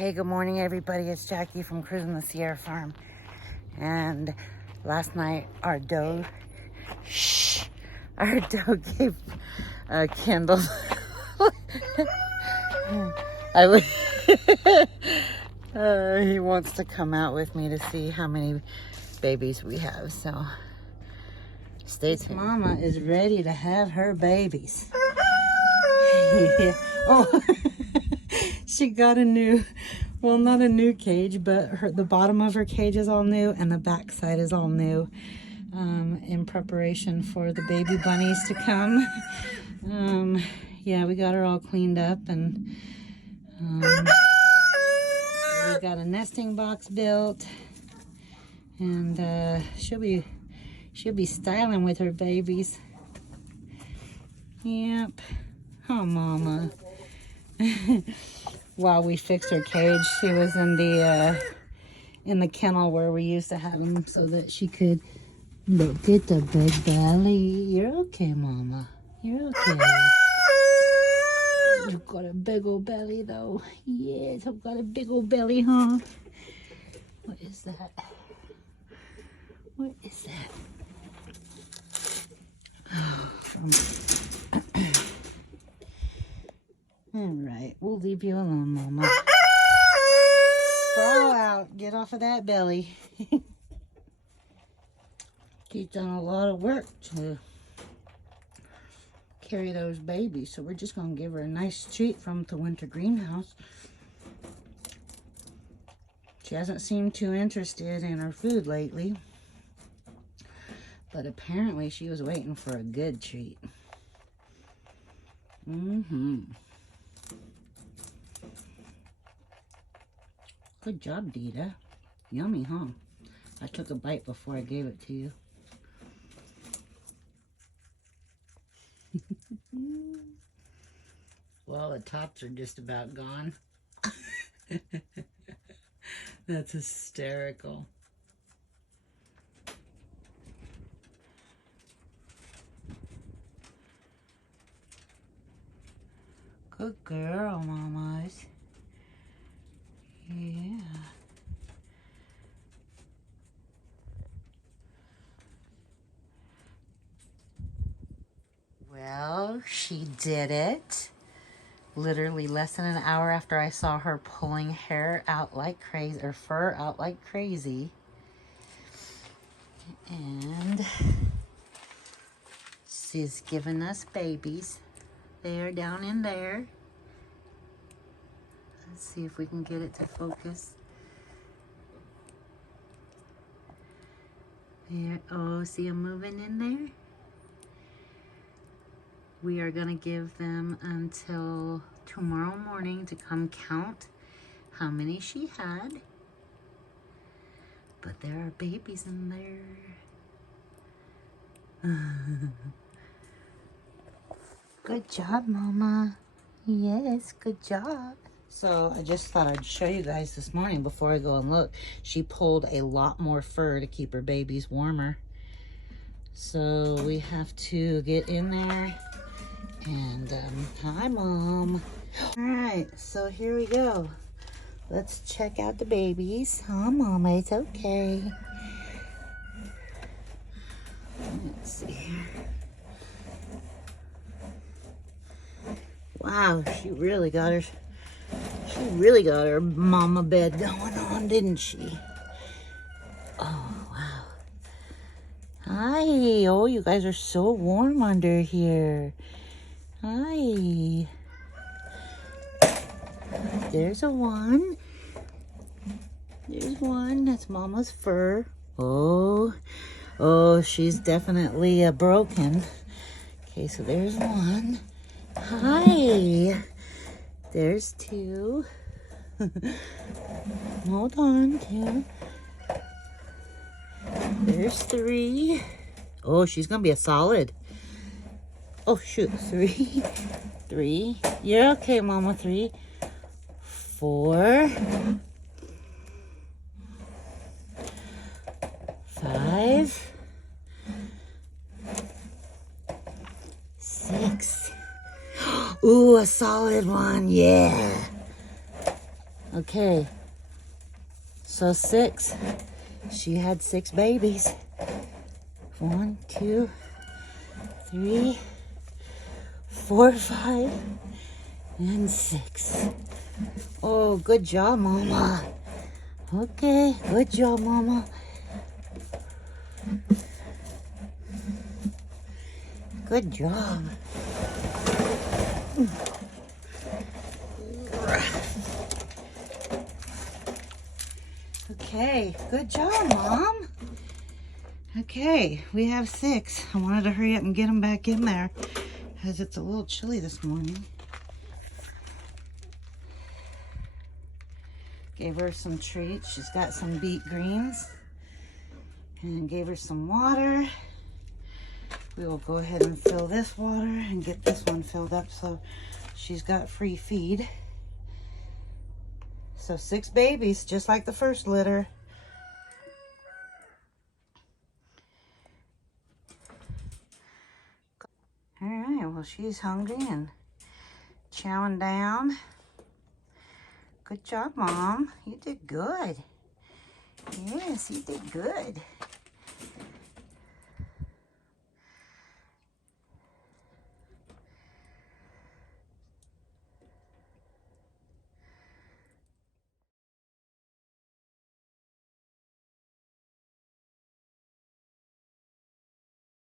Hey, good morning, everybody. It's Jackie from Krusin the Sierra Farm. And last night, our doe gave Kendall. He wants to come out with me to see how many babies we have. So stay tuned. Mama is ready to have her babies. Yeah. Oh. She got a new, well, not a new cage, but the bottom of her cage is all new and the back side is all new, in preparation for the baby bunnies to come. Yeah, we got her all cleaned up, and we got a nesting box built, and she'll be styling with her babies. Yep. Oh, Mama. While we fixed her cage, she was in the kennel where we used to have them, so that she could look at the big belly. You're okay, Mama. You're okay. You've got a big old belly, though. Yes, I've got a big old belly, huh? What is that? What is that? All right, we'll leave you alone, Mama. Sprawl out. Get off of that belly. She's done a lot of work to carry those babies, so we're just going to give her a nice treat from the winter greenhouse. She hasn't seemed too interested in her food lately, but apparently she was waiting for a good treat. Good job, Dita. Yummy, huh? I took a bite before I gave it to you. Well, the tops are just about gone. That's hysterical. Good girl, Mamas. Yeah. Well, she did it. Literally less than an hour after I saw her pulling hair out like crazy, or fur out like crazy. And she's giving us babies. They are down in there. Let's see if we can get it to focus. There. Oh, see them moving in there? We are going to give them until tomorrow morning to come count how many she had. But there are babies in there. Good job, Mama. Yes, good job. So I just thought I'd show you guys this morning before I go and look. She pulled a lot more fur to keep her babies warmer. So we have to get in there. And hi, Mom. All right, so here we go. Let's check out the babies. Huh, Mama? It's okay. Let's see here. Wow, she really got her mama bed going on, didn't she? Oh, wow. Hi. Oh, you guys are so warm under here. Hi. There's a one. There's one. That's Mama's fur. Oh, she's definitely broken. Okay, so there's one. Hi. There's two. Hold on, two. There's three. Oh, she's gonna be a solid. Oh, shoot. Three. You're okay, Mama. 3, 4, 5, 6. Ooh, a solid one. Yeah. Okay, so 6. She had 6 babies. 1, 2, 3, 4, 5, and 6. Oh, good job, Mama. Okay, good job, Mama. Good job. Okay, good job, Mom. Okay, we have 6. I wanted to hurry up and get them back in there as it's a little chilly this morning. Gave her some treats. She's got some beet greens. And gave her some water. We will go ahead and fill this water and get this one filled up so she's got free feed. So 6 babies, just like the first litter. All right, well, she's hungry and chowing down. Good job, Mom. You did good. Yes, you did good.